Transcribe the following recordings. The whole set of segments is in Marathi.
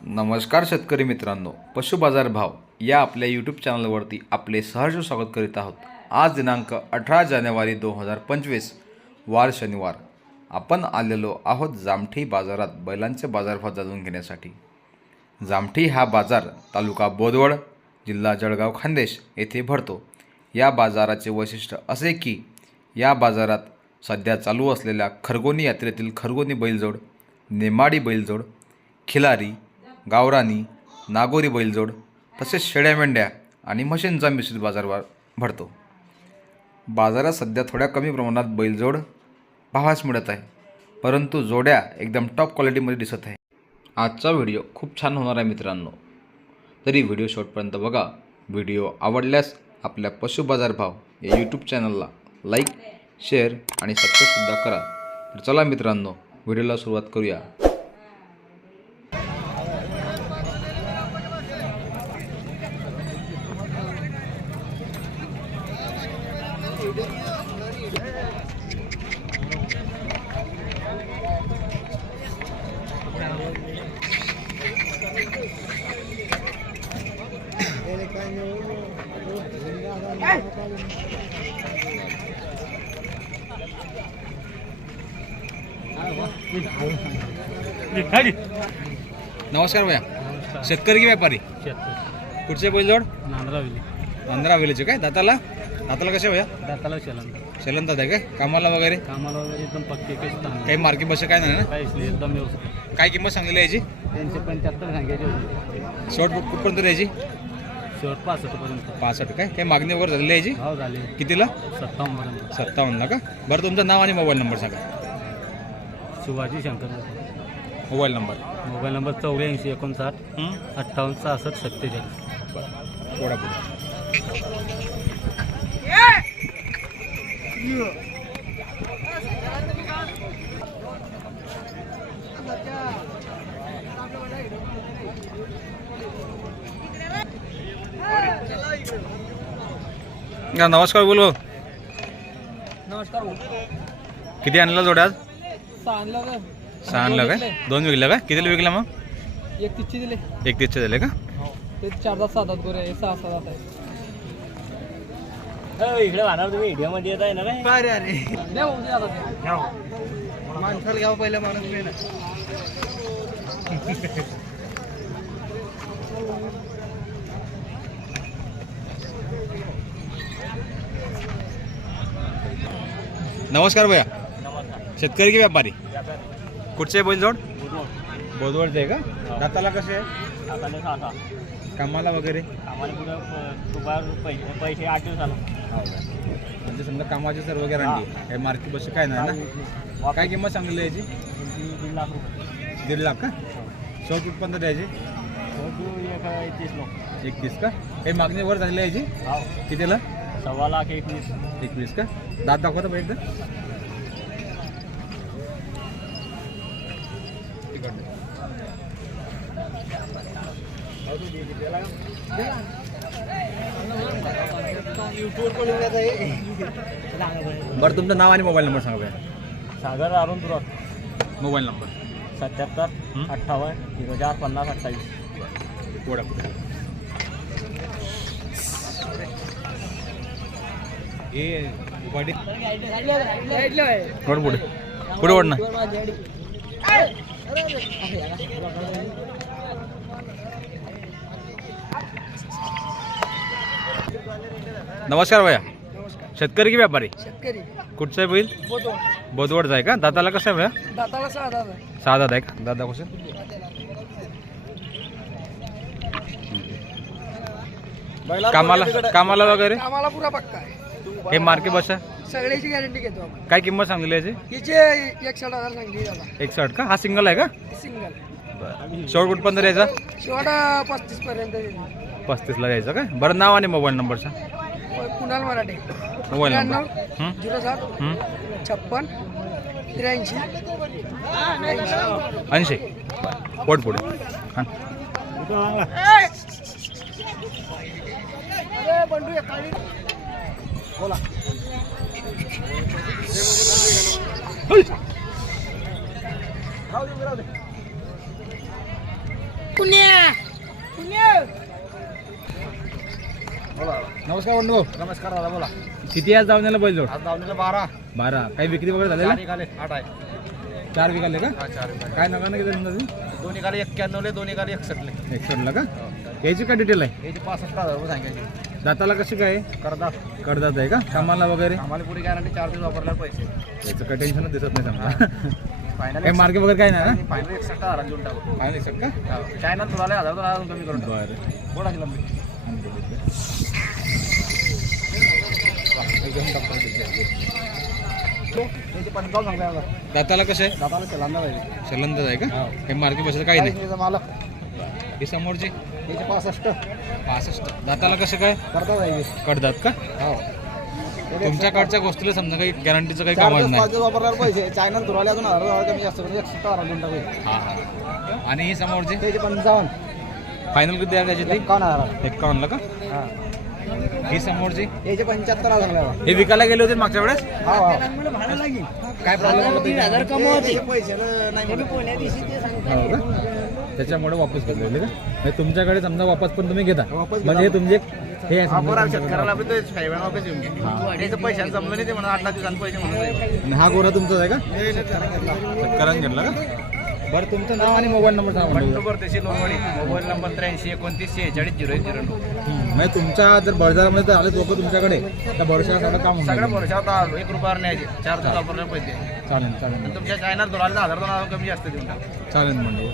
नमस्कार शेतकरी मित्रांनो पशु बाजार भाव या आपल्या यूट्यूब चॅनलवरती आपले सहर्ष स्वागत करीत आहोत. आज दिनांक अठरा जानेवारी दोन हजार पंचवीस वार शनिवार. आपण आलेलो आहोत जामठी बाजारात बैलांचे बाजारभाव जाणून घेण्यासाठी. जामठी हा बाजार तालुका बोदवड जिल्हा जळगाव खान्देश येथे भरतो. या बाजाराचे वैशिष्ट्य असे की या बाजारात सध्या चालू असलेल्या खरगोनी यात्रेतील खरगोनी बैलजोड नेमाडी बैलजोड खिलारी गावरानी नागोरी बैलजोड तसेच शेळ्या मेंढ्या आणि म्हशींचा मिश्रित बाजार भरतो. बाजारात सध्या थोड्या कमी प्रमाणात बैलजोड पाहावयास मिळत आहे परंतु जोड्या एकदम टॉप क्वालिटीमध्ये दिसत आहे. आजचा व्हिडिओ खूप छान होणार आहे मित्रांनो. तरी व्हिडिओ शेवटपर्यंत बघा. व्हिडिओ आवडल्यास आपल्या पशु बाजारभाव या यूट्यूब चॅनलला लाईक शेअर आणि सबस्क्राईबसुद्धा करा. तर चला मित्रांनो व्हिडिओला सुरुवात करूया. नमस्कार भैया. शेतकरी की व्यापारी? कुठचे बैलजोड नांद्राविली पंधरा वेलेचे काय? दाताला? दाताला कसे भैया? दाताला शेलन शेलंतात आहे काय? कामाला वगैरे? कामाला वगैरे एकदम पक्के काही मार्केट बस काय नाही ना? काहीच नाही एकदम व्यवस्थित. काय किंमत सांगलेली आहे याची? त्यांचे पंच्याहत्तर सांगायचे होते. शेवट कुठ- कुठपर्यंत याची? शेवट पासष्ट पर्यंत पासष्ट काय? काही मागणी वगैरे झालेली याची? भाव झाले. कितीला? सत्तावन्न पर्यंत सत्तावन्नला का? बरं तुमचं नाव आणि मोबाईल नंबर सांगा. Shivaji Shankar. Mobile number. Mobile number चौऱ्याऐंशी एकोणसाठ? अठ्ठावन्न सहासष्ट सत्तेचाळीस. थोडा पुढे या, नमस्कार बोलो नमस्कार किती आणला जोड्या आज आणलं सहा आणलं काय? दोन विकल्या काय? कितीला विकला मग? एक तिची दिले एक तीसचे झाले का ते चार तास सात आठ गोरे सहा सात आठ आहे. इकडे तुम्ही व्हिडिओमध्ये येत आहे ना काय अरे? माणसाला घ्यावं पहिलं माणूस नाही ना. नमस्कार भैया. शेतकरी की व्यापारी? कुठचे बैलजोड बोदवडचे आहे का? दाताला कसे आहे? कामाला वगैरे? पैसे हो का? म्हणजे समजा कामाची सर्व गॅरंटी काही मार्केट बस काय नाही ना? काय किंमत सांगलेली आहे याची? दीड लाख रुपये. दीड लाख का? शॉप कितपर्यंत द्यायची? एक एकतीस एकतीस का? काही मागणी वर झालेली आहे याची? हो. कितीला? सव्वा लाख एकवीस. एकवीस का? दात दाखवतो पाहिजे एकदा तिकडनं. बरं तुमचं नाव आणि मोबाईल नंबर सांगा सागर अरुण तुरत मोबाईल नंबर. सत्याहत्तर? अठ्ठावन्न झिरो चार पन्नास अठ्ठावीस. पुढे पुढे हे उपाडी. वर पुढे? पुढे ओढ ना नमस्कार. भैया. शेतकरी की व्यापारी? शेतकरी. कुठचं आहे बैल? बोदवडचा आहे का? दाताला कसं आहे भैया? दाताला सहा दादा सहा दादा आहे का? दादा कसं? कामाला कामाला वगैरे? आम्हाला पुरा पक्का आहे. हे मार्के बस सगळ्याची गॅरंटी घेतो आपण. काय किंमत सांगली याची? हिचे एकशे हजार सांगली एक का? हा सिंगल आहे का? सिंगल शेवट कुठपर्यंत द्यायचा? शेवटा पस्तीस पर्यंत पस्तीसला द्यायचा काय? बरं नाव आणि मोबाईल नंबरचा Kunal Marathe? Mobile number? Zero सात? छप्पन त्र्याऐंशी. ऐंशी. पोट पुढे. अरे बंडू एकाळी बोला. नमस्कार बंधू. नमस्कार दादा बोला. किती आज धावण्याला बैल जोड आज धावलेलं बारा. बारा. काही विक्री वगैरे झालेला? चार निघाले आठ आहे. चार विकाले का? हा चार निघाले. काय नका ना किती समजा दोन निघाले एक्क्याण्णवले दोन निघाले एकसष्टले एक्सटला का? याची काय डिटेल आहे? याचे पासष्ट हजार रुपये सांगायचे. दाताला कशी काय करतात कडदात आहे का? कामाला वगैरे? आम्हाला पुढे गॅरंटी चार दिवस वापरल्यावर पैसे. याचं काही टेन्शनच दिसत नाही समजा. फायनल मार्के वगैरे काय नाही ना? फायनल एकसष्ट हजार देऊन टाकू. काय सर का? चायना तुला हजार दोन हजार कमी करून टाकू. बरं. लंबी याचे पंचावन्न सांगताय आता दाताला कसं आहे? दादाला चलांना पाहिजे. शलंदाज आहे का? काही मार्के बसत काही नाही. त्याचा मालक. ही समोरची? याचे पासष्ट. पासष्ट. दाताला कसं काय? करता पाहिजे. कडदात का? हो. तुमच्याकडच्या गोष्टीला समजा काही गॅरंटीचं काही कामच नाही. वापरल्यावर पैसे. चायना तुराले अजून हजार हजार कमी जास्त करून एकसष्ट हजार देऊन टाकू हा हा. आणि ही समोरची? त्याचे पंचावन्न. फायनल किती आहे त्याची ती एकावन्न हजार. एकावन्नला का? हा. ही समोरची याचे पंच्याहत्तर हजार. हे विकायला गेले होते मागच्या वेळेस? काय प्रॉब्लेम होता? ते पैसे नाही म्हणत. हो त्याच्यामुळे वापस घेतलेले का? तुमच्याकडे समजा वापस पण तुम्ही घेता. म्हणजे हे तुमचे हे हा, शेतकऱ्याला जमलं नाही ते म्हणून आठ लाख पैसे म्हणून हा गोरा तुमचाच आहे का? घेतला. शेतकऱ्याने घेतला का? बरं तुमचं नाव आणि मोबाईल नंबर सांगा. बंधू. परदेशी लोणवाडी मोबाईल नंबर त्र्याऐंशी एकोणतीस शेहेचाळीस झिरो एक झिरो नऊ म्हणजे तुमच्या जर बळजारामध्ये जर आले लोक तुमच्याकडे तर भरोसा सगळं काम सगळं भरोशावर आलो. एक रुपयावर न्यायचे चार दिवस वापरल्यावर पैसे. चालेल चालेल. आणि तुमच्या चायनात दोराला हजार दोन हजार कमी जास्त देऊन टाका. चालेल म्हणजे.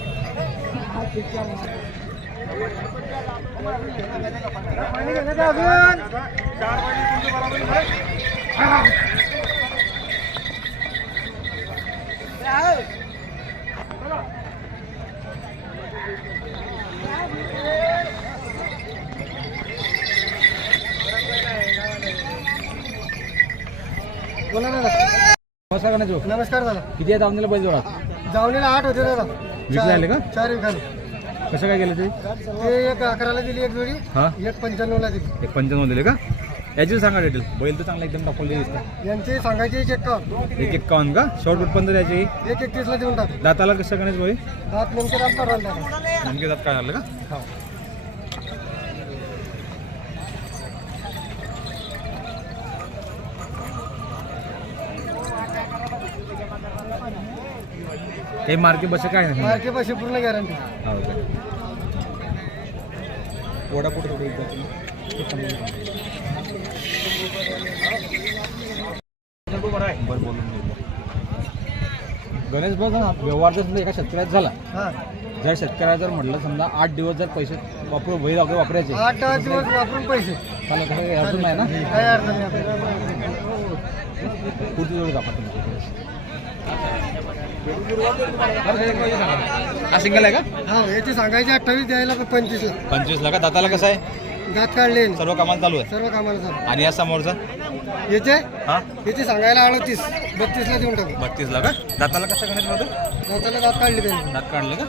बोला ना नमस्कार. गणेश भाऊ. नमस्कार दादा. किती आहे धावणीला बैल जोडा जावलेला आठ होते दादा. विकले आले का? चार विकाले. कसं काय केलं ते? ते एक अकराला दिली एक जोडी. हा? एक पंच्याण्णवला दिली. एक पंच्याण्णव दिले का? याची सांगा डिटेल बैल तर चांगला एकदम दाखवले दिसतं यांचे सांगायचे एक एक्कावन्न एक एक्कावन्न का? शॉर्ट कुठपर्यंत याची. एक एकतीसला देऊन टाकू. दाताला कसं गणेश भाई दात नेमके दात दादा नेमके दात काय झालं का? हो. हे मार्के बस काय नाही मार्के पैसे पूर्ण गॅरंटी हो का पोडा कुठं थोडं. बरं बोलून. गणेश भाऊ ना व्यवहार जर समजा एका शेतकऱ्याचा झाला ज्या शेतकऱ्याला जर म्हटलं समजा आठ दिवस जर पैसे वापरू वही वगैरे वापरायचे. आठ दिवस वापरून पैसे. कसं काही अडचण नाही ना? काय अडचण नाही. पुढची जोड दाखवा तुम्ही. हा सिंगल आहे का? हा याचे सांगायचे अठ्ठावीस द्यायला पंचवीसला पंचवीसला का? दाताला कसं आहे? दात काढले. सर्व कामाला चालू आहे? सर्व कामाला चालू आणि या समोरचा? याचे? हा? याचे सांगायला अडतीस. बत्तीसला देऊन टाकू. बत्तीसला का? दाताला कसं गणेश नव्हतं दाताला दात काढले त्यांनी. दात काढलं का?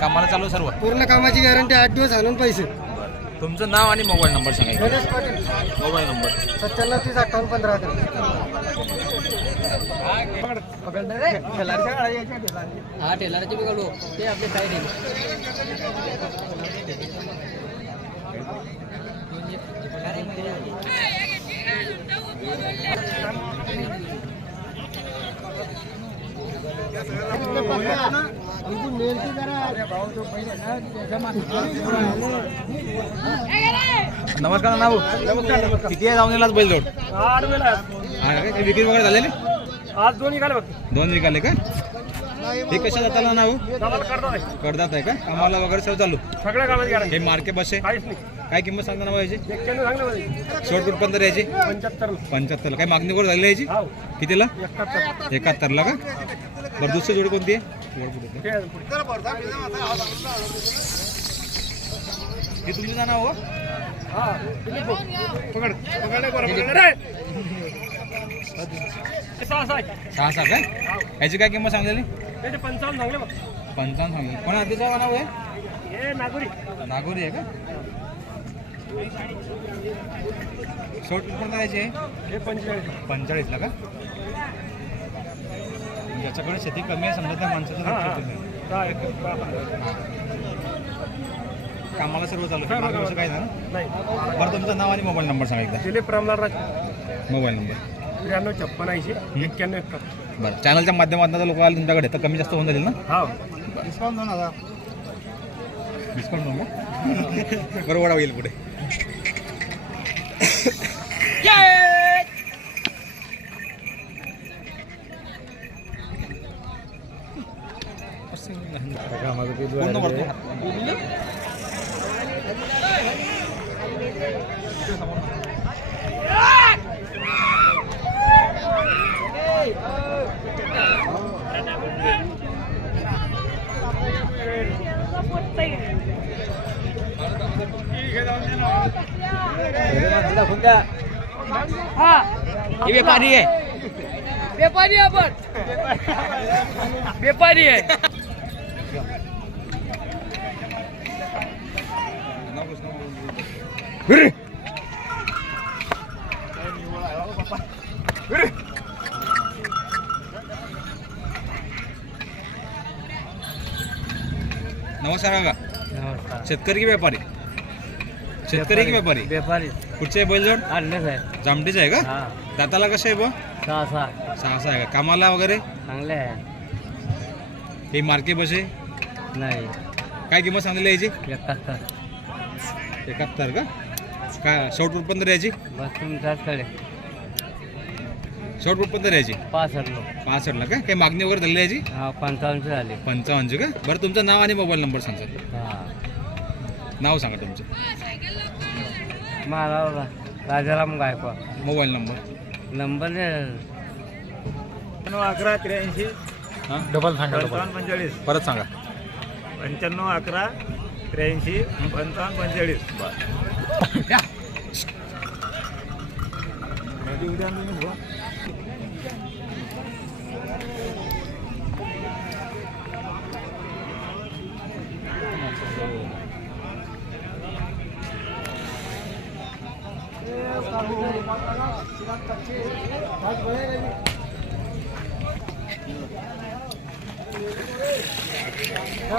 कामाला चालू आहे सर्व? पूर्ण कामाची गॅरंटी आठ दिवस आणून पैसे. तुमचं नाव आणि mobile number Ganesh Patil. Mobile number. सत्त्याण्णव तीस अठ्ठावन्न पंधरा अकरा. हा टेलरचे बी काढू ते आपले साईड आहे नमस्कार नाव किती आहे जाऊन बैल जोड हा का? काही विक्री वगैरे झालेली आज दोन्ही घाले फक्त. दोन विकाले का? हे कशा जाताना नाव? करतात आहे. का? कामाला वगैरे सर्व चालू. सगळ्या हे मार्के बस. आहे काहीच नाही. काय किंमत सांगता नाव याची एक्क्याण्णव सांगलं पाहिजे शॉर्ट कुठपर्यंत याची पंच्याहत्तर पंच्याहत्तरला. काय मागणी आहे हो याची? कितीला? एकाहत्तर एकाहत्तरला का? बरं दुसरी जोडी कोणती आहे? हे तुमचं नाव हो? पकड. पकड पकड. सहा सहा सहा सहा काय? याची काय किंमत त्याचे पंचावन्न सांगले बघ. पंचावन्न सांगली. कोणा आधीचं आहे? हे नागोरी. नागोरी आहे का? शॉर्ट कुठपर्यंत यायची आहे? हे पंचेचाळीस. पंचेचाळीसला का? ज्याच्याकडे शेती कमी आहे समजा त्या माणसाचं हा. लक्ष. कामाला सर्व चालू मागं. असं नाही ना? नाही. बरं तुमचं नाव आणि मोबाईल नंबर सांगा एकदा. Dilip Ramlal Raj mobile number. त्र्याण्णव छप्पन ऐंशी एक्क्याण्णव एकाहत्तर. बरं चॅनलच्या माध्यमातून जर लोक आले तुमच्याकडे तर कमी जास्त होऊन जाईल ना? हा. डिस्काउंट दोन हजार डिस्काउंट बरोबर होईल पुढे. हे। व्यापारी आहे व्यापारी आपण व्यापारी आहे नमस्कार काका शेतकरी की व्यापारी। शेतकरी की व्यापारी। व्यापारी। कुठचे बैलजोड? आणलेच आहे. जामटीच आहे का? हा. दाताला कसं आहे बा? सहा सहा सहा सहा आहे का? कामाला वगैरे? चांगले आहे. हे मार्के बसे? नाही. काय किंमत सांगलेली याची? एकाहत्तर. एकाहत्तर का? काय शॉर्ट रुपये याची बस तुमच्याचकडे शॉर्ट रुपये याची पासष्ट लोक पासष्टला का? काही मागणी वगैरे झाली याची हा पंचावन्न झाले. पंचावन्नची का? बरं तुमचं नाव आणि मोबाईल नंबर सांगा हा. नाव सांगा तुमचं. मला Rajaram Gaikwad. Mobile number. Number अकरा त्र्याऐंशी. हां? डबल पंचावन्न पंचेचाळीस. परत सांगा. पंच्याण्णव अकरा त्र्याऐंशी पंचावन्न पंचेचाळीस.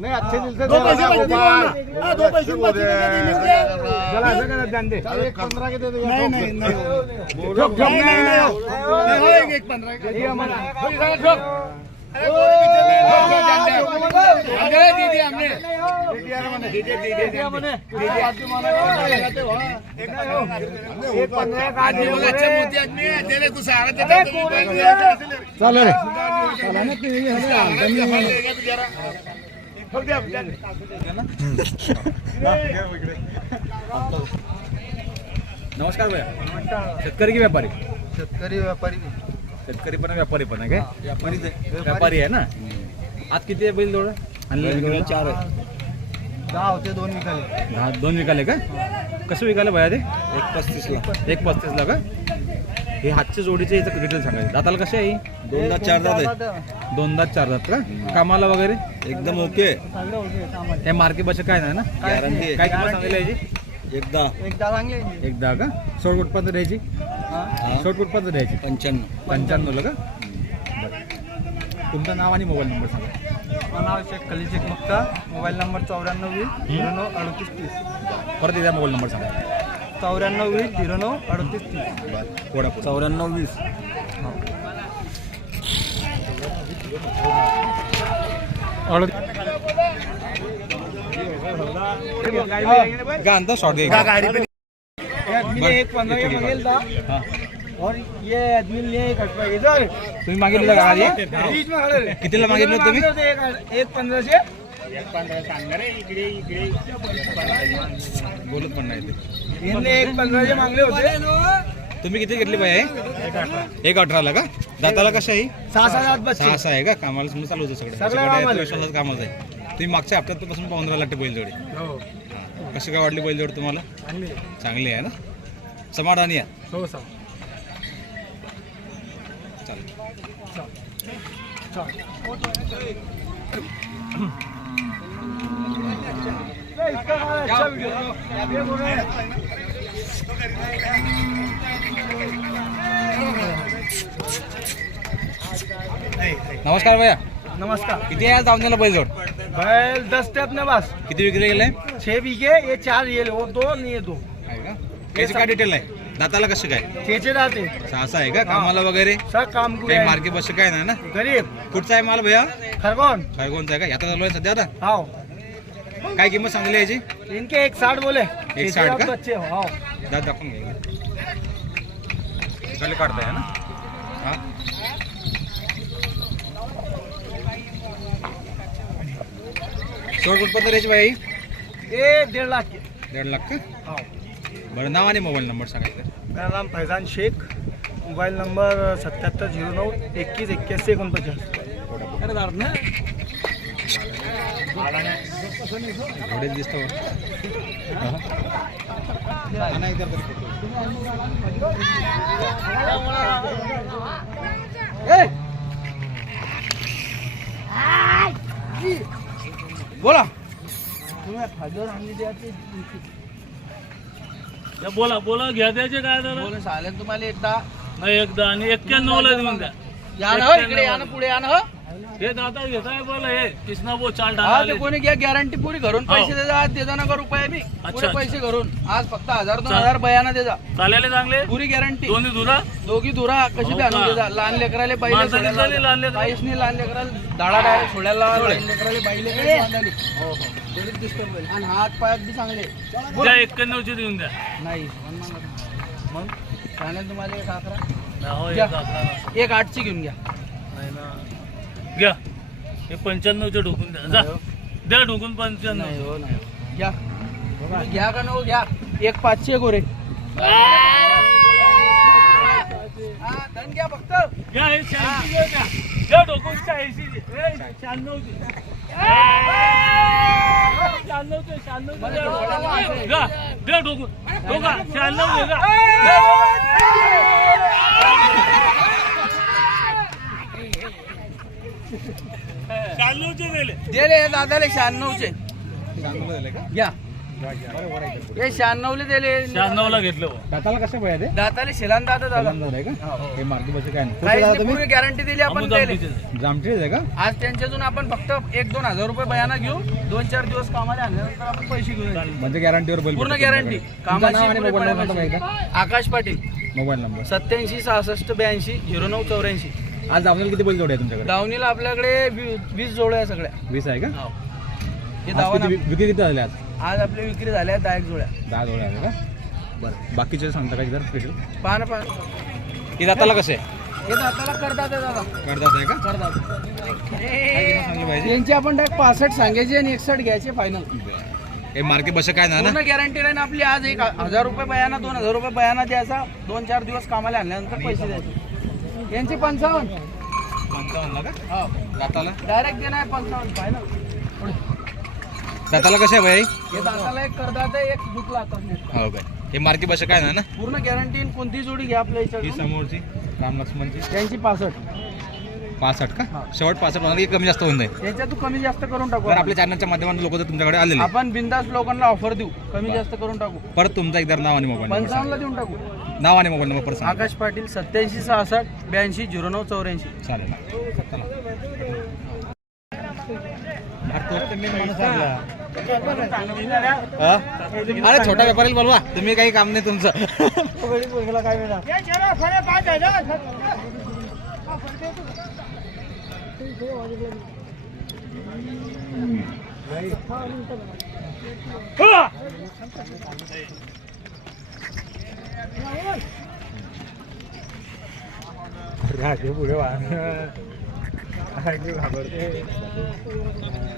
नाही अच्छे दिल से दो पैसे दो. पैसे एक पंद्रह के दे दो नहीं नहीं नहीं. एक पंद्रह एक पंद्रह का? आदमी बोला अच्छे मोती आदमी है. तेरे को सहारा देता चालू रे. नमस्कार भैया. शेतकरी की व्यापारी? शेतकरी व्यापारी. शेतकरी पण आहे, व्यापारी पण आहे काय? व्यापारीच आहे. व्यापारी आहे. ना? आज किती आहे बैल जोड आणले चार आहे. दहा होते दोन निघाले दहा दोन विकाले का? कसं विकाले भैया ते? एक पस्तीसला. एक पस्तीसला का? हे हातच्या जोडीचे याचं डिटेल सांगायचं दाताला कसे आहे? दोनदा चार दात आहे दोनदा चार दात का? कामाला वगैरे? एकदम ओके. हे मार्के बस काय नाही ना. काय किंमत याची? एकदा. एकदा चांगले एकदा का? शॉर्ट फुटपाथ द्यायची शॉर्ट फुटपाथ द्यायची पंच्याण्णव. पंच्याण्णवला का? बरं. तुमचं नाव आणि मोबाईल नंबर सांगा. नाव शेख खलील शेख मुक्ता. मोबाईल नंबर चौऱ्याण्णव वीस झिरो नऊ अडतीस तीस. परत एकदा मोबाईल नंबर सांगा. चौऱ्याण्णव वीस झिरो नऊ अडतीस तीस. चौऱ्याण्णव वीस. शॉर्ट घे एक पंद्रह मंगेल था और ये आदमी ले तुम्ही मागितलं का। कितीला मागितलं तुम्ही? एक- से बोलत पण नाही ते एक मांगले होते. तुम्ही किती घेतली पाहिजे एक अठराला का? दाताला कसं आहे? सहा सहा आहे का? कामाला समजा चालू होतं सगळं. सगळं कामाचं आहे. तुम्ही मागच्या हप्त्यापासून पंधरा लागते बैलजोडी हो. कशी काय वाटली बैलजोडी तुम्हाला? चांगली आहे. ना? समाधानी चालेल. नमस्कार भैया. नमस्कार. किती आहे धावण्याला बैलजोड? बैल दस्त्यात ना बस. किती विक्री गेले छह बीघे ये चार ये वो दो आणि ये दो. आहे का? त्याची काय डिटेल आहे? दाताला कसं काय? त्याचे राहते सहा आहे का? कामाला वगैरे? काम को काही मार्के बस काय नाही ना? गरीब. कुठचा आहे माल भैया? खरगोन. कोणता आहे का? आता चालू आहे सध्या आता? हाओ काय किंमत सांगली याची? इनके एक साठ बोले. एक साठ का? बच्चे दात दाखवून घे इकडले काढताय ना? हा? शेवट कुठपर्यंत यायची बाई? ये डेढ़ लाख. के दीड लाख का? हाओ बरं नाव आणि मोबाईल नंबर सांगायचं मेरा नाम फैजान शेख. मोबाइल नंबर सत्याहत्तर झिरो नऊ एकवीस एक्क्याऐंशी एकोणपचास. घोडेच दिसतो. बोला. या बोला बोला घ्या द्यायचे काय बोला चालेल तुम्हाला एकदा. नाही एकदा आणि एक्क्याण्णव ला देऊन द्या. या ना हो, इकडे या ना पुढे या ना हो. हे दादा घेताय बोला हे कृष्णा बो चाल हा ते कोणी घ्या गॅरंटी पुरी घरून हो. पैसे देजा आज देजा नका रुपये बी पुरे अच्छा. पैसे घरून आज फक्त हजार दोन. हजार बयाना देजा चालेले चांगले पुरी गॅरंटी दोन्ही धुरा दोघी दुरा कशी हो बी आणून का? देजा लहान लेकराले बाईले माणसाने सोडायला झाली लहान लेकरं? काहीच नाही लहान लेकराला दाडा डायरेक्ट सोडायला सोडे. लहान लेकराले बाईले बांधाली हो हो तेवढीच disturb होईल. आणि हात पायात बी चांगले द्या एक्क्याण्णव चे देऊन द्या नाही पण मग- मग चालेल तुम्हाला एक अकरा हो, अकरा. एक आठची घेऊन घ्या नाही ना. घ्या. हे पंच्याण्णव चे ढोकून द्या. जा. द्या ढोकून नाही पंच्याण्णव हो नाही हो. घ्या. तुम्ही घ्या का नको घ्या. एक पाचशे गोरे. हा, धन घ्या फक्त. घ्या हे द्या. द्या ढोकून शहाऐंशी. चे. ए, शहाण्णव चे. शहाण्णव चे, शहाण्णव चे द्या. घ्या, द्या ढोकून ढोका शहाण्णव दे का शहाण्णव चे दिले दिले दादाले शहाण्णवचे. घ्या. हे शहाण्णवले दिले शहाण्णव ला घेतलं. दाताला कसं पाहिजे दाताले शिलान दादा दादा. आहे का? हे. मार्के बस काय काहीच नाही, पूर्वी गॅरंटी दिली आपण दिले. जामठीच आहे. का? आज त्यांच्यातून आपण फक्त एक दोन हजार रुपये बयाना घेऊ दोन चार दिवस कामाला आणल्यानंतर आपण पैसे घेऊ म्हणजे गॅरंटीवर बैल पूर्ण गॅरंटी कामाची आकाश पाटील. मोबाईल नंबर सत्याऐंशी सहासष्ट ब्याऐंशी झिरो नऊ चौऱ्याऐंशी. आज आपल्याला किती बैल जोडे आहे तुमच्याकडे? दावणीला आपल्याकडे वी- वीस जोड्या आहे सगळ्या. वीस आहे का? हे. आज दावा किती विक्री किती झाले आज? आज आपली विक्री झाल्या दहा एक जोड्या. दहा जोडे आहे का? बरं. बाकीचे सांगता का जर डिटेल पाहा ना पाहा हे दाताला कसे? हे दाताला करतात हे दादा. करतात आहे का? करतात. काय किंमत सांगली पाहिजे यांची आपण डायरेक्ट पासष्ट सांगायचे आणि एकसष्ट घ्यायचे फायनल हे मार्के बस काय ना ना? पूर्ण गॅरंटी राहील आपली. आज एक हजार रुपये बयाना दोन हजार रुपये बयाना द्यायचा. दोन चार दिवस कामाला आणल्यानंतर पैसे द्यायचे. यांचे पंचावन्न. पंचावन्न का? हो. दाताला? डायरेक्ट देणार पंचावन्न. फायनल दाताला कसे आहे भाई? हे दाताला एक करतात एक दुखला आता हो काय हे मार्के बस काय ना ना? पूर्ण गॅरंटी कोणती जोडी घ्या आपल्या ही याच्यात समोरची राम लक्ष्मणची. त्यांची पासष्ट. पासष्ट का. शेवट पासष्ट म्हणाल की कमी जास्त होऊन जाईल? त्याच्यात कमी जास्त करून टाकू तर आपल्या चॅनलच्या माध्यमातून लोक जर तुमच्याकडे आलेले. आपण बिंदास लोकांना ऑफर देऊ. कमी जास्त करून टाकू. परत तुमचा एकदा नाव आणि मोबाईल नंबर पंचावन्नला देऊन टाकू. नाव आणि मोबाईल नंबर परत आकाश पाटील सत्याऐंशी सहासष्ट ब्याऐंशी झिरो नऊ चौऱ्याऐंशी. चालेल चला. अरे छोटा व्यापारी बोलवा. तुम्ही काही काम नाही तुमचं.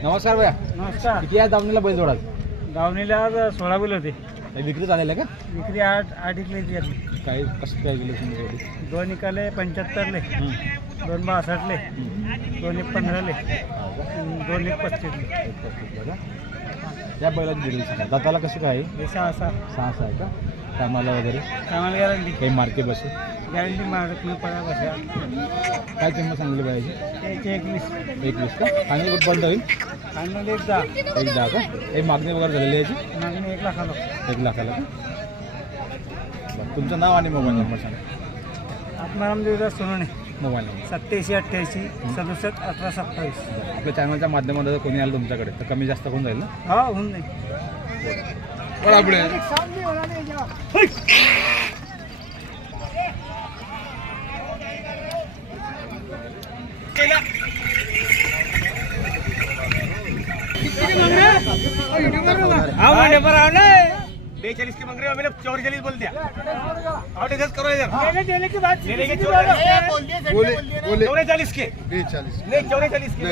नमस्कार भैया. नमस्कार. किती आहे दावणीला बैल जोडा दावणीला आज सोळा बिल होते. विक्री झालेलं आहे विक्री आठ आठ इकले का काय कसं काय गेलं तुम्ही जोडी? दोन इकाले पंच्याहत्तरले. दोन बासष्टले दोन एक पंधराले दोन एक पस्तीसले. एक पस्तीस बघा. या बैलाची सांगा दाताला कसं काय? सहा सहा. सहा सहा आहे का? कामाला वगैरे? आम्हाला गॅरंटी काही मार्के बस? गॅरंटी मारत पडा बसा. काय किंमत सांगली पाहिजे? त्याचे एकवीस एकवीस का? फायनल कुठपर्यंत होईल? कांदा एक दहा. एक दहा का? एक मागणी वगैरे झालेली आहे याची? मागणी एक लाखाला. एक लाखाला का? बरं तुमचं नाव आणि मोबाईल नंबर सांगा. आत्माराम देवदास सोनवणे. Mobile number. सत्याऐंशी अठ्ठ्याऐंशी सदुसष्ट अठरा सत्तावीस. आपल्या चॅनलच्या माध्यमातून जर कोणी आलं तुमच्याकडे? तर कमी जास्त होऊन जाईल ना? हा होऊन जाईल. બરાબર આવો ને પર આવ ને बेचालीस की मंगरे मैंने चौवालीस बोल दिया। और डिस्कस करो इधर। देने की बात लेने के चौवालीस चालीस के नहीं चौवालीस के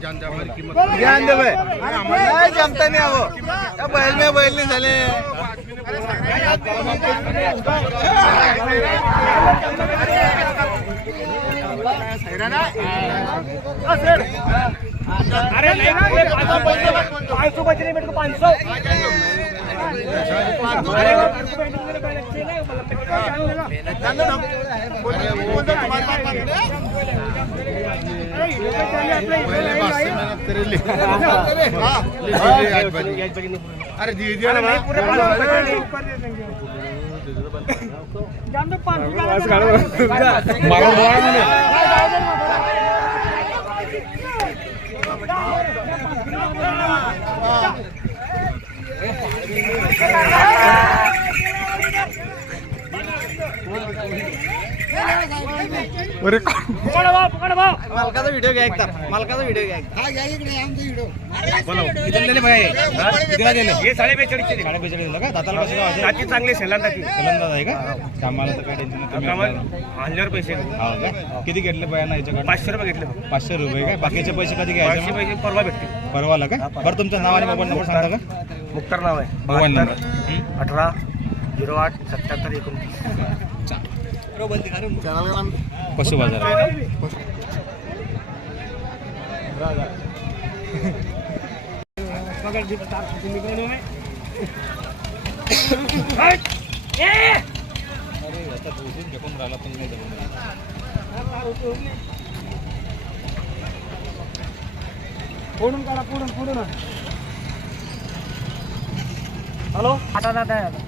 नहीं चौवालीस ज्ञान दे भाई नाही जमता नाही अहो. त्या बैल मी बैल नाही झाले अरे नहीं पाँच सौ बच रहे मेरे को पाँच सौ अरे मालकाचा व्हिडिओ घ्या एकदा. मालकाचा व्हिडिओ घ्या ये साढ़े बेचाळीस चे साडे बेचाळीस का? दाताला कसं चांगली सेलान टाकी सलंदाज आहे का? कामाला तर काय टेन्शन नाही तुम्ही कामाला आपल्याला- आणल्यावर पैसे हो का? किती घेतले बाया याच्याकडे पाचशे रुपये घेतले पाचशे रुपये काय? बाकीचे पैसे कधी घ्यायचे पैसे परवा भेटते परवाला का? बरं तुमचं नाव आणि मोबाईल नंबर सांगता का? मुक्तार नाव आहे. Mobile number. अठरा झिरो आठ सत्याहत्तर एकोणतीस. पशु बाजार फोडून काढा फोडून फोडून हॅलो आता दादा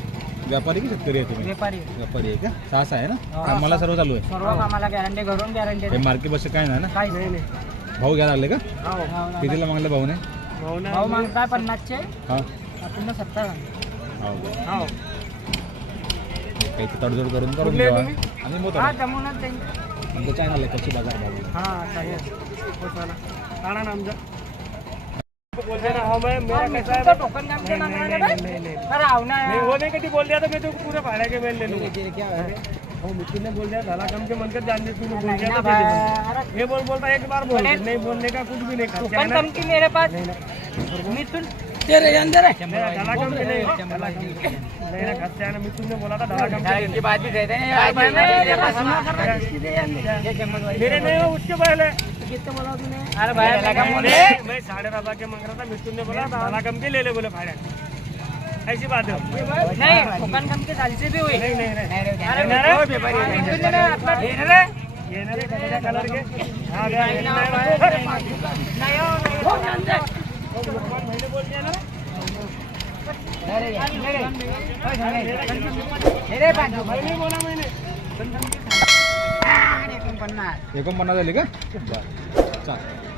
व्यापारी की शेतकरी आहे तुम्ही? व्यापारी. व्यापारी आहे का? सहा आहे ना? कामाला सर्व चालू आहे. सर्व कामाला गॅरंटी घरून गॅरंटी हे मार्के बस काय नाही ना? नाही. भाऊ घ्यायला लागले का? हो. कितीला मागले भाऊने? भाऊ मागताय पन्नासचे. हा. आपण सत्तर हो हो. काही तडजोड करून करून घ्या आणि मोठं हा जमूनच जाईल आमचं चॅनल आहे पशु बाजार भाऊ हाँ काढ़ा नाम जा बोल देना हाँ मैं मेरा कैसा है? टोकन नाम से मांग रहा है नहीं नहीं अरे आवना है नहीं वो नहीं कभी बोल दिया तो मैं तो पूरे भाड़ा के मैं ले लूँगा। क्या है? वो मिट्टी ने बोल दिया धाला कम के मन कर जान दे तूने बोल दिया तो दे दे ये बोल बोलता एक बार बोल। नहीं बोलने का कुछ भी नहीं टोकन कम की मेरे पास। मिथुन तेरे अंदर है। धाला कम के नहीं धाला कम के नहीं। ना खर्चा मिथुन ने बोला था धाला कम की बात भी कहते हैं मेरे नहीं उसके पहले कितने बोला तूने अरे भाई मैं साढ़े दादा के मांग रहा था मिथुन ने बोला दादा कम के ले ले बोले फाड़े ऐसी बात है नहीं कम के साल से भी हुई नहीं नहीं नहीं अरे मिथुन ने अपना ये रे ये रे कलर कलर के हाँ नहीं हो महीने बोल दिया ना बोला मैंने एकोणपन्नास. झाली का? बरं. चालेल